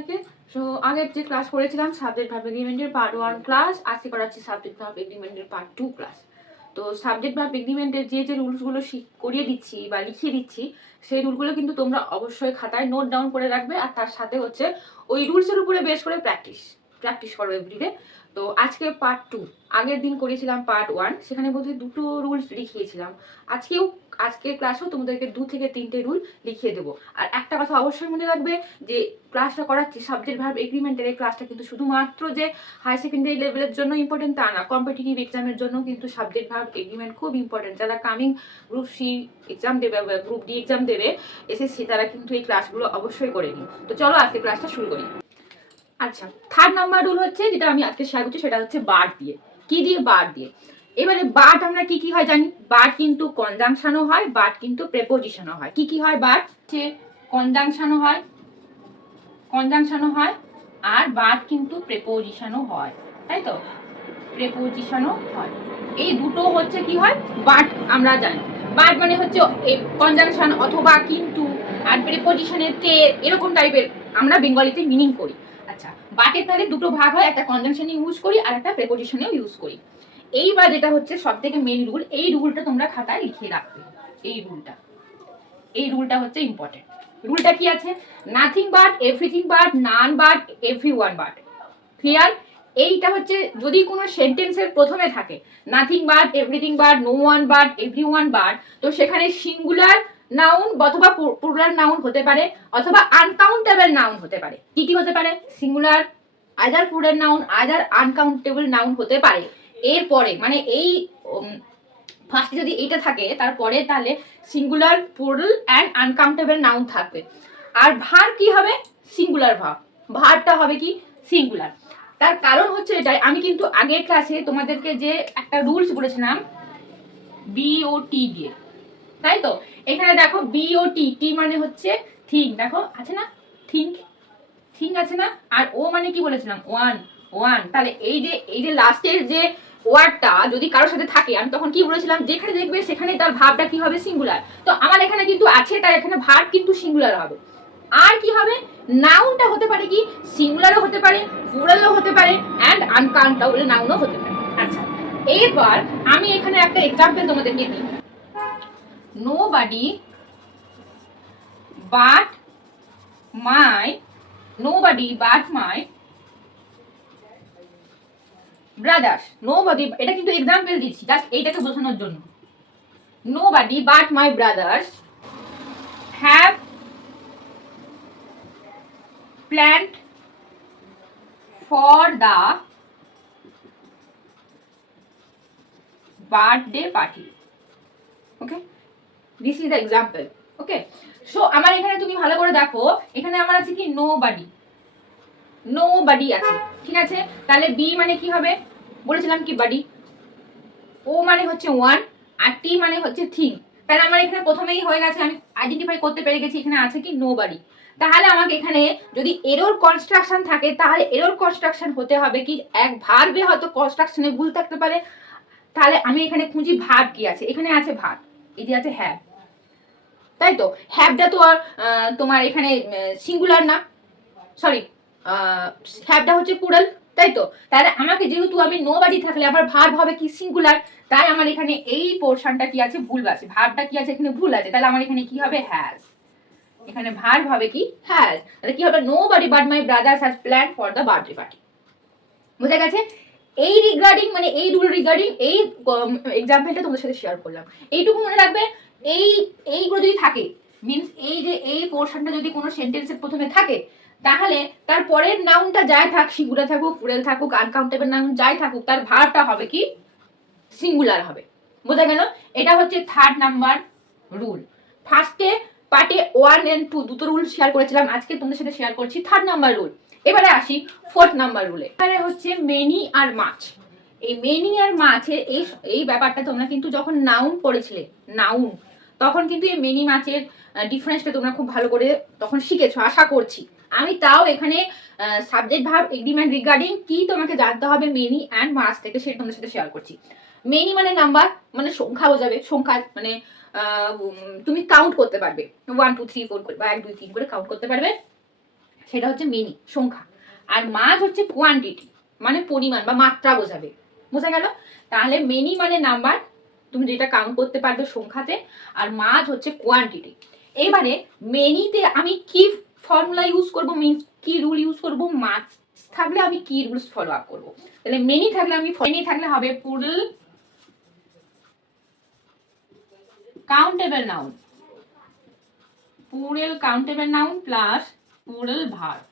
সবাইকে। সো আগের যে ক্লাস করেছিলাম সাবজেক্ট ভার্ব এগ্রিমেন্টের পার্ট 1 ক্লাস, আজকে করাচ্ছি সাবজেক্ট ভার্ব এগ্রিমেন্টের পার্ট 2 ক্লাস। তো সাবজেক্ট ভার্ব এগ্রিমেন্টের যে রুলসগুলো করিয়ে দিচ্ছি বা লিখিয়ে দিচ্ছি, সেই রুলগুলো কিন্তু তোমরা অবশ্যই খাতায় নোট ডাউন করে রাখবে, আর তার সাথে হচ্ছে ওই রুলসের উপরে বেস করে প্র্যাকটিস করো এভরিডে। তো আজকে পার্ট 2, আগের দিন করেছিলাম পার্ট 1, সেখানে বলতে দুটো রুলস লিখিয়েছিলাম। আজকের ক্লাসেও তোমাদেরকে 2 থেকে 3টে রুল লিখিয়ে দেবো। আর একটা কথা অবশ্যই মনে রাখবে, যে ক্লাসটা করাচ্ছি সাবজেক্ট ভার্ব এগ্রিমেন্টের, এই ক্লাসটা কিন্তু শুধুমাত্র যে হায়ার সেকেন্ডারি লেভেলের জন্য ইম্পর্টেন্ট তা না, কম্পিটিটিভ এক্সামের জন্য কিন্তু সাবজেক্ট ভার্ব এগ্রিমেন্ট খুব ইম্পর্টেন্ট। যারা কামিং গ্রুপ সি এক্সাম দেবে, গ্রুপ ডি এক্সাম দেবে এসএসসি, তারা কিন্তু এই ক্লাসগুলো অবশ্যই করে নিন। তো চলো আজকে ক্লাসটা শুরু করি। আচ্ছা, 3rd নাম্বার রুল হচ্ছে, যেটা আমি আজকে শেয়ার করছি, সেটা হচ্ছে বার দিয়ে। কি দিয়ে? বার দিয়ে। এবারে বাট আমরা কি হয় জানি? বাট কিন্তু কনজাংশনও হয়, বাট কিন্তু প্রেপোজিশনও হয়। কি হয়? বাট হচ্ছে কনজাংশনও হয়, আর বাট কিন্তু প্রেপোজিশনও হয়, তাই তো? প্রেপোজিশনও হয়। এই দুটো হচ্ছে কি হয়? বাট আমরা জানি। বাট মানে হচ্ছে কনজাংশন অথবা কিন্তু, আর প্রেপোজিশনের তে, এরকম টাইপের আমরা বেঙ্গলিতে মিনিং করি। আচ্ছা, বাটের তাহলে দুটো ভাগ হয়, একটা কনজাংশনে ইউজ করি আর একটা প্রেপোজিশনেও ইউজ করি। এইবার যেটা হচ্ছে সবথেকে মেইন রুল, এই রুলটা তোমরা খাতায় লিখে রাখবে। এই রুলটা হচ্ছে ইম্পর্টেন্ট। রুলটা কি আছে? Nothing but, everything but, none but, everyone but. Clear? এইটা হচ্ছে যদি কোনো সেন্টেন্সের প্রথমে থাকে nothing but, everything but, no one but, everyone but, তো সেখানে সিঙ্গুলার নাউন অথবা প্লুরাল নাউন হতে পারে, অথবা আনকাউন্টেবল নাউন হতে পারে। কি হতে পারে? Singular, either plural noun, either uncountable noun হতে পারে। এরপরে মানে এই ফার্স্টে যদি এইটা থাকে, তারপরে তাহলে singular, plural and uncountable noun থাকবে। আর ভার্ব কি হবে? Singular verb. ভার্বটা হবে কি? সিঙ্গুলার। তার কারণ হচ্ছে এটাই, আমি কিন্তু আগের ক্লাসে তোমাদেরকে যে একটা রুলস বলেছিলাম বিওটি দিয়ে, তাই তো? এখানে দেখো বিওটি, টি মানে হচ্ছে থিঙ্ক, দেখো আছে না? থিঙ্ক আছে না? আর ও মানে কি বলেছিলাম? ওয়ান। তাহলে এই যে লাস্টের যে ওয়ার্ডটা যদি কারোর সাথে থাকে, আমি তখন কি বলেছিলাম? যেখানে দেখবে সেখানে তার ভার্বটা কি হবে? সিঙ্গুলার। তো আমার এখানে কিন্তু আছে, তাই এখানে ভার্ব কিন্তু সিঙ্গুলার হবে। আর কি হবে? নাউনটা হতে পারে কি? সিঙ্গুলারও হতে পারে, প্লুরালও হতে পারে, এন্ড আনকাউন্টেবল নাউনও হতে পারে। আচ্ছা, এবার আমি এখানে একটা एग्जांपल তোমাদেরকে দিই। nobody but my brothers. nobody, এটা কিন্তু एग्जांपल দিচ্ছি জাস্ট এইটাকে বোঝানোর জন্য। nobody but my brothers have planned for the birthday party. Okay, this is the example. Okay, so আমার এখানে তুমি ভালো করে দেখো, এখানে আমার আছে কি? নোবডি আছে, ঠিক আছে? তাহলে বি মানে কি হবে? বলেছিলাম কি? বডি। ও মানে হচ্ছে ওয়ান, আর টি মানে হচ্ছে থিং। তাহলে আমার এখানে প্রথমেই হয়ে গেছে, আমি আইডেন্টিফাই করতে পেরে গেছি এখানে আছে কি? নোবডি। তাহলে আমাকে এখানে যদি এরর কনস্ট্রাকশন থাকে, তাহলে এরর কনস্ট্রাকশন হতে হবে কি? এক ভার্বে হয়তো কনস্ট্রাকশনে ভুল থাকতে পারে। তাহলে আমি এখানে খুঁজি ভার্ব কি আছে। এখানে আছে ভার্ব, এই যে আছে হ্যাভ, তাই তো? হ্যাভটা তো আর তোমার এখানে সিঙ্গুলার না, সরি, হ্যাভটা হচ্ছে প্লুরাল, তাই তো? তাহলে আমাকে যেহেতু আমি নোবডি থাকলে আমার ভার্ব হবে কি? সিঙ্গুলার। তাই আমার এখানে এই পোরশনটা কি আছে? ভুল আছে। ভার্বটা কি আছে? এখানে ভুল আছে। তাহলে আমার এখানে কি হবে? হ্যাজ। এখানে ভার্ব হবে কি? হ্যাজ। তাহলে কি হবে? Nobody but my brothers has planned for the birthday party. বুঝা গেছে? এই রিগার্ডিং মানে এই রুল রিগার্ডিং এই एग्जांपलটা তোমাদের সাথে শেয়ার করলাম। এইটুকু মনে রাখবে, এইগুলো যদি থাকে, মিন্স এই যে এই পোরশনটা যদি কোনো সেন্টেন্সের প্রথমে থাকে, তাহলে তার পরের নাউনটা যাই থাক, সিঙ্গুলার থাকুক, প্লুরাল থাকুক, আনকাউন্টেবল নাউন যাই থাকুক, তার ভার্বটা হবে কি? সিঙ্গুলার হবে। বোঝা গেল? এটা হচ্ছে 3rd নাম্বার রুল। ফার্স্টে পার্টে 1 and 2 দুটো রুল শেয়ার করেছিলাম, আজকে তোমাদের সাথে শেয়ার করছি 3rd নাম্বার রুল। এবারে আসি 4th নাম্বার রুলে। এবারে হচ্ছে মেনি আর মাছ। এই মেনি আর মাছের এই ব্যাপারটা তোমরা কিন্তু যখন নাউন পড়েছিলে, নাউন, তখন কিন্তু এই মেনি মাছের ডিফারেন্সটা তোমরা খুব ভালো করে তখন শিখেছো আশা করছি। আমি তাও এখানে সাবজেক্ট ভার্ব এগ্রিমেন্ট রিগার্ডিং কি তোমাকে জানতে হবে মেনি অ্যান্ড মাছ থেকে, সেটা তোমাদের সাথে শেয়ার করছি। মেনি মানে নাম্বার, মানে সংখ্যা বোঝাবে। সংখ্যা মানে তুমি কাউন্ট করতে পারবে, 1 2 3 4 করে বা 1 2 3 করে কাউন্ট করতে পারবে। সেটা হচ্ছে মেনি, সংখ্যা। আর মাছ হচ্ছে কোয়ান্টিটি, মানে পরিমাণ বা মাত্রা বোঝাবে। বোঝা গেল? তাহলে মেনি মানে নাম্বার, তুমি যেটা কাউন্ট করতে পারবে সংখ্যাতে, আর মাছ হচ্ছে কোয়ান্টিটি। এবারে মেনিতে আমি কি ফর্মুলা ইউজ করবো, মিনস কি রুল ইউজ করবো, মাছ থাকলে আমি কি রুলস ফলো আপ করবো। তাহলে মেনি থাকলে হবে plural countable noun, plural countable noun plus plural verb.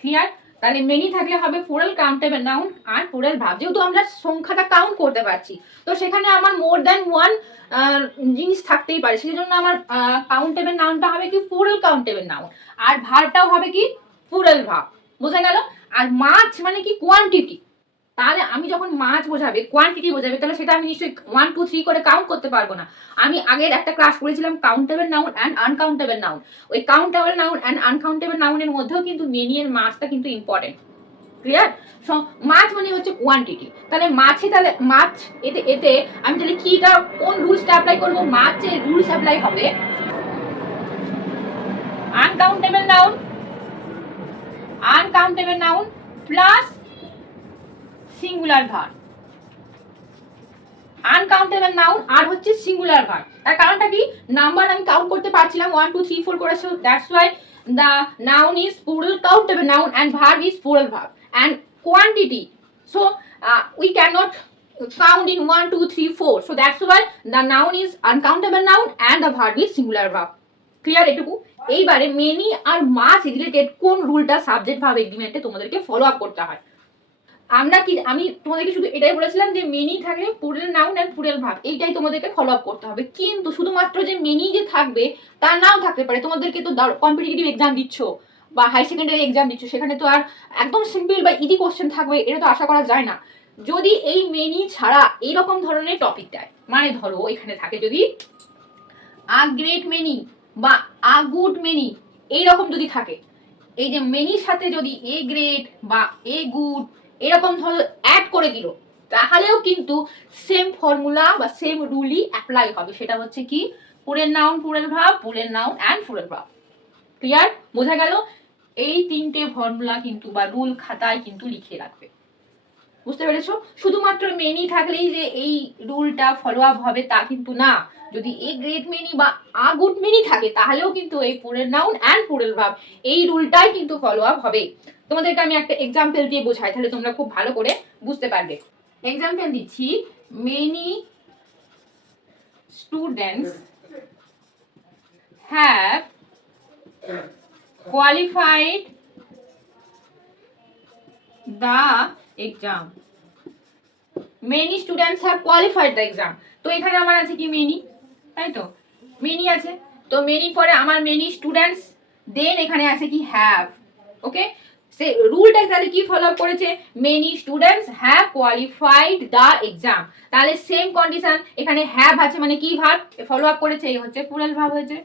Clear? তাহলে মেনি থাকলে হবে প্লুরাল কাউন্টেবল নাউন আর প্লুরাল ভার্ব। যেহেতু আমরা সংখ্যাটা কাউন্ট করতে পারছি, তো সেখানে আমার মোর দ্যান ওয়ান জিনিস থাকতেই পারে, সেই জন্য আমার কাউন্টেবল নাউনটা হবে কি প্লুরাল কাউন্টেবল নাউন, আর ভার্বটাও হবে কি প্লুরাল ভার্ব। বোঝা গেল? আর মাছ মানে কি কোয়ান্টিটি, তাহলে আমি যখন মাছ বোঝাবে, কোয়ান্টিটি বোঝাবে, তাহলে সেটা আমি নিশ্চয়ই 1 2 3 করে কাউন্ট করতে পারবো না। আমি আগের একটা ক্লাস করেছিলাম countable noun and uncountable noun. ওই কাউন্টেবল নাউন অ্যান্ড আনকাউন্টেবল নাউনের মধ্যেও কিন্তু মেনি এর মাছটা কিন্তু ইম্পর্টেন্ট। ক্লিয়ার? মাছ মানে হচ্ছে কোয়ান্টিটি। তাহলে মাছে, তাহলে মাছ এতে এতে আমি তাহলে কিটা কোন রুলসটা অ্যাপ্লাই করব? মাছের রুলস অ্যাপ্লাই হবে uncountable noun plus singular verb. Uncountable noun আর হচ্ছে সিঙ্গুলার ভার্ব। তার কারণটা কি? নাম্বার আমি কাউন্ট করতে পারছিলাম, 1 2 3 4 করেছো, that's why the noun is plural countable noun and verb is plural verb. And quantity, so we cannot count in 1 2 3 4, so that's why the noun is uncountable noun and the verb is singular verb. Clear এটুকু? এইবারে many আর মাছ related কোন রুলটা subject verb এগ্রিমেন্টে তোমাদেরকে follow up করতে হয়। আমি তোমাদেরকে শুধু এটাই বলেছিলাম যে মেনি থাকলে plural noun and plural verb, এইটাই তোমাদেরকে ফলো আপ করতে হবে। কিন্তু শুধুমাত্র যে মেনি যে থাকবে তা নাও থাকতে পারে। তোমাদেরকে তো কম্পিটিটিভ এক্সাম দিচ্ছ বা হাই সেকেন্ডারি এক্সাম দিচ্ছ, সেখানে তো আর একদম সিম্পল বা ইজি কোশ্চেন থাকবে এটা তো আশা করা যায় না। যদি এই মেনি ছাড়া এইরকম ধরনের টপিক দেয়, মানে ধরো এখানে থাকে যদি আ গ্রেট মেনি বা আ গুড মেনি, এইরকম যদি থাকে, এই যে মেনির সাথে যদি এ গ্রেট বা এ গুড এরকম ধরো অ্যাড করে দিল, তাহলেও কিন্তু সেম ফর্মুলা বা সেম রুলই অ্যাপ্লাই হবে। সেটা হচ্ছে কি plural noun plural verb, plural noun and plural verb. Clear? বোঝা গেল? এই তিনটে ফর্মুলা কিন্তু বা রুল খাতায় কিন্তু লিখে রাখবে। বুঝতে পেরেছো? শুধুমাত্র মেনি থাকলেই যে এই রুলটা ফলো আপ হবে তা কিন্তু না। যদি এ গ্রেট মেনি বা আ গুড মেনি থাকে, তাহলেও কিন্তু এই plural noun and plural verb এই রুলটাই কিন্তু ফলো আপ হবে। তোমাদেরকে আমি একটা এক্সাম্পল দিয়ে বোঝাই, তাহলে তোমরা খুব ভালো করে বুঝতে পারবে। এক্সাম্পল দিচ্ছি, many students have qualified the exam. Many students have qualified the exam. তো এখানে আমার আছে কি মেনি, তাই তো মেনি আছে, তো মেনি পরে আমার মেনি স্টুডেন্টস, দেন এখানে আছে কি হ্যাভ। ওকে, সে রুলটা তাহলে কি ফলো আপ করেছে? Many students have qualified the exam. তাহলে সেম কন্ডিশন, এখানে হ্যাভ আছে মানে কি ভার্ব ফলো আপ করেছে, এই হচ্ছে প্লুরাল ভার্ব হয়েছে,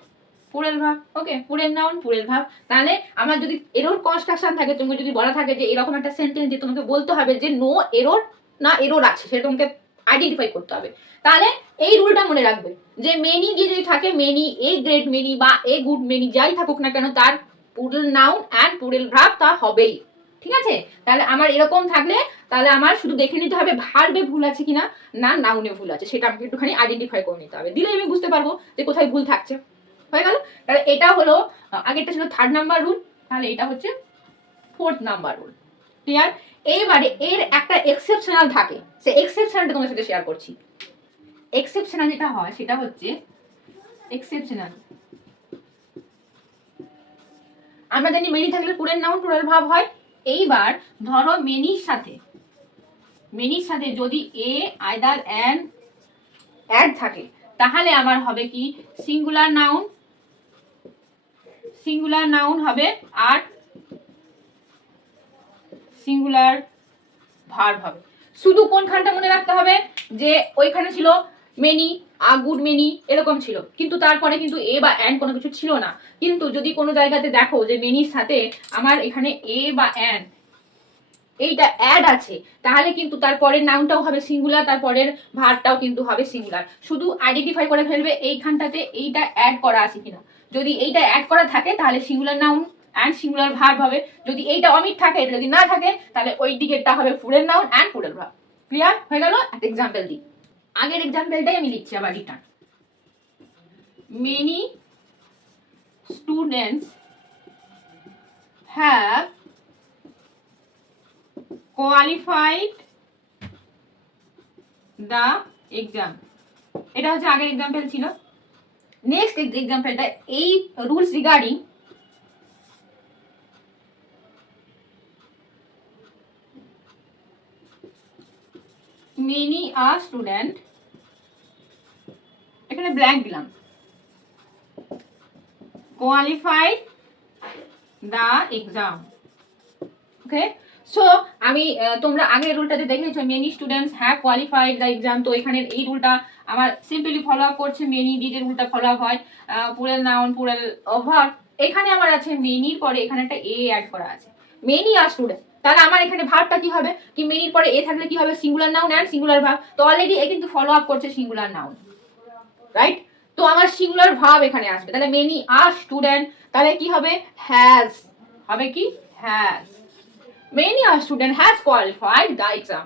প্লুরাল ভার্ব। ওকে, প্লুরাল নাউন প্লুরাল ভার্ব। তাহলে আমার যদি এরর কনস্ট্রাকশন থাকে, তোমাকে যদি বলা থাকে যে এরকম একটা সেন্টেন্স দিয়ে তোমাকে বলতে হবে যে নো এরর না এরর আছে, সেটা তোমাকে আইডেন্টিফাই করতে হবে। তাহলে এই রুলটা মনে রাখবে যে মেনি দিয়ে যদি থাকে, মেনি এ গ্রেট মেনি বা এ গুড মেনি যাই থাকুক না কেন, তার plural noun and plural verb তা হবেই। ঠিক আছে? তাহলে আমার এরকম থাকলে তাহলে আমার শুধু দেখে নিতে হবে ভার্বে ভুল আছে কিনা, না নাউনে ভুল আছে, সেটা আমাকে একটুখানি আইডেন্টিফাই করে নিতে হবে। দিলে আমি বুঝতে পারবো যে কোথায় ভুল থাকছে। হয়ে গেল? তাহলে এটা হলো, আগেরটা ছিল 3rd নাম্বার রুল, তাহলে এটা হচ্ছে 4th নাম্বার রুল। ক্লিয়ার? এইবারে এর একটা এক্সেপশনাল থাকে, সে এক্সেপশনালটা তোমার সাথে শেয়ার করছি। এক্সেপশনাল যেটা হয় সেটা হচ্ছে এক্সেপশনাল, আমরা জানি মেনি থাকলে প্লুরাল নাউন প্লুরাল ভার্ব হয়। এইবার ধরো মেনির সাথে যদি এ আইদার অ্যান অ্যাড থাকে, তাহলে আমার হবে কি সিঙ্গুলার নাউন হবে আর সিঙ্গুলার ভার্ব হবে। শুধু কোনখানটা মনে রাখতে হবে যে ওইখানে ছিল মেনি আ গুড মেনি এরকম ছিল, কিন্তু তারপরে কিন্তু এ বা অ্যান্ড কোনো কিছু ছিল না। কিন্তু যদি কোনো জায়গাতে দেখো যে মেনির সাথে আমার এখানে এ বা অ্যান্ড এইটা অ্যাড আছে, তাহলে কিন্তু তারপরের নাউনটাও হবে সিঙ্গুলার, তারপরের ভার্বটাও কিন্তু হবে সিঙ্গুলার। শুধু আইডেন্টিফাই করে ফেলবে এইখানটাতে এইটা অ্যাড করা আছে কিনা। যদি এইটা অ্যাড করা থাকে তাহলে singular noun, and singular verb হবে। যদি এইটা অমিট থাকে, এটা যদি না থাকে, তাহলে ওই দিকেরটা হবে plural noun and plural verb. Clear হয়ে গেল? একটা এক্সাম্পল দিই। আগের এক্সাম্পলটাই আমি লিখছি আবার return. Many students have qualified the exam. এটা হচ্ছে আগের এক্সাম্পল ছিল। নেক্সট এক্সাম্পলটা এই রুলস রিগার্ডিং মেনি আ স্টুডেন্ট, এখানে ব্ল্যাঙ্ক দিলাম, qualified the exam. Okay, so আমি তোমরা আগের রুলটাতে দেখেছো many students have qualified the exam, তো এখানে এই রুলটা আমার সিম্পলি ফলো আপ করছে। মেনি দিয়ে রুলটা ফলো আপ হয়, প্লুরাল নাউন প্লুরাল ভার্ব। এখানে আমার আছে মেনির পরে এখানে একটা এ অ্যাড করা আছে, মেনি আর স্টুডেন্ট। তাহলে আমার এখানে ভার্বটা কি হবে, কি মেনির পরে এ থাকলে কি হবে, singular noun and singular verb. তো অলরেডি এ কিন্তু ফলো আপ করছে সিঙ্গুলার নাউন, রাইট? তো আমার সিঙ্গুলার ভার্ব এখানে আসবে, তাহলে মেনি আর স্টুডেন্ট, তাহলে কি হবে, হ্যাজ হবে, কি has. Many a student has qualified the exam.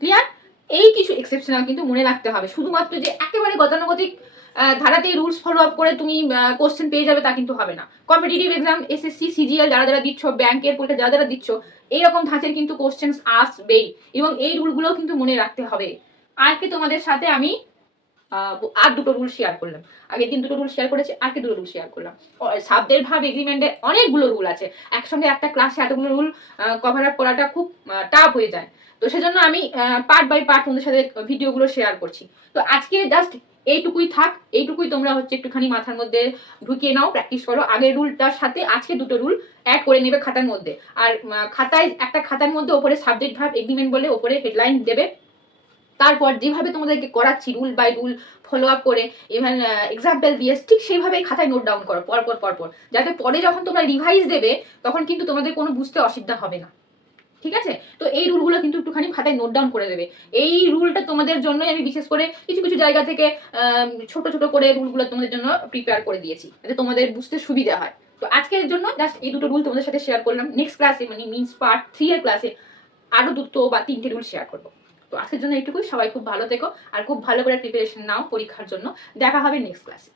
Clear? এই কিছু এক্সেপশনাল কিন্তু মনে রাখতে হবে। শুধুমাত্র যে একেবারে গতানুগতিক ধারাতেই রুলস ফলো আপ করে তুমি কোশ্চেন পেয়ে যাবে তা কিন্তু হবে না। কম্পিটিটিভ এক্সাম, এসএসসি, সিজিএল যারা যারা দিচ্ছ, ব্যাংকের পরীক্ষা যারা যারা দিচ্ছ, এইরকম ধাঁচের কিন্তু কোশ্চেন আসবেই, এবং এই রুলগুলোও কিন্তু মনে রাখতে হবে। আজকে তোমাদের সাথে আমি আর দুটো রুল শেয়ার করলাম। আগের দিন দুটো রুল শেয়ার করেছি, আজকে দুটো রুল শেয়ার করলাম। সাবজেক্ট ভার্ব এগ্রিমেন্টে অনেকগুলো রুল আছে, একসঙ্গে একটা ক্লাসে এতগুলো রুল কভার আপ করাটা খুব টাফ হয়ে যায়। তো সেজন্য আমি পার্ট বাই পার্ট তোমাদের সাথে ভিডিওগুলো শেয়ার করছি। তো আজকে জাস্ট এইটুকুই থাক, এইটুকুই তোমরা হচ্ছে একটুখানি মাথার মধ্যে ঢুকিয়ে নাও, প্র্যাকটিস করো। আগের রুলটার সাথে আজকে দুটো রুল অ্যাড করে নেবে খাতার মধ্যে। আর খাতায় একটা খাতার মধ্যে ওপরে সাবজেক্ট ভার্ব এগ্রিমেন্ট বলে ওপরে হেডলাইন দেবে। তারপর যেভাবে তোমাদেরকে করাচ্ছি rule by rule follow up করে, ইভেন এক্সাম্পল দিয়ে ঠিক সেইভাবেই খাতায় নোট ডাউন করো পরপর, যাতে পরে যখন তোমরা রিভাইজ দেবে তখন কিন্তু তোমাদের কোনো বুঝতে অসুবিধা হবে না। ঠিক আছে? তো এই রুলগুলো কিন্তু একটুখানি খাতায় নোট ডাউন করে দেবে। এই রুলটা তোমাদের জন্যই আমি বিশেষ করে কিছু কিছু জায়গা থেকে ছোট ছোট করে রুলগুলো তোমাদের জন্য প্রিপেয়ার করে দিয়েছি, যাতে তোমাদের বুঝতে সুবিধা হয়। তো আজকের জন্য জাস্ট এই দুটো রুল তোমাদের সাথে শেয়ার করলাম। নেক্সট ক্লাসে মানে মিনস পার্ট 3 এর ক্লাসে আরো দুটো বা তিনটে রুল শেয়ার করবো। তো আজকের জন্য এইটুকুই। সবাই খুব ভালো থেকো আর খুব ভালো করে প্রিপারেশন নাও পরীক্ষার জন্য। দেখা হবে নেক্সট ক্লাসে।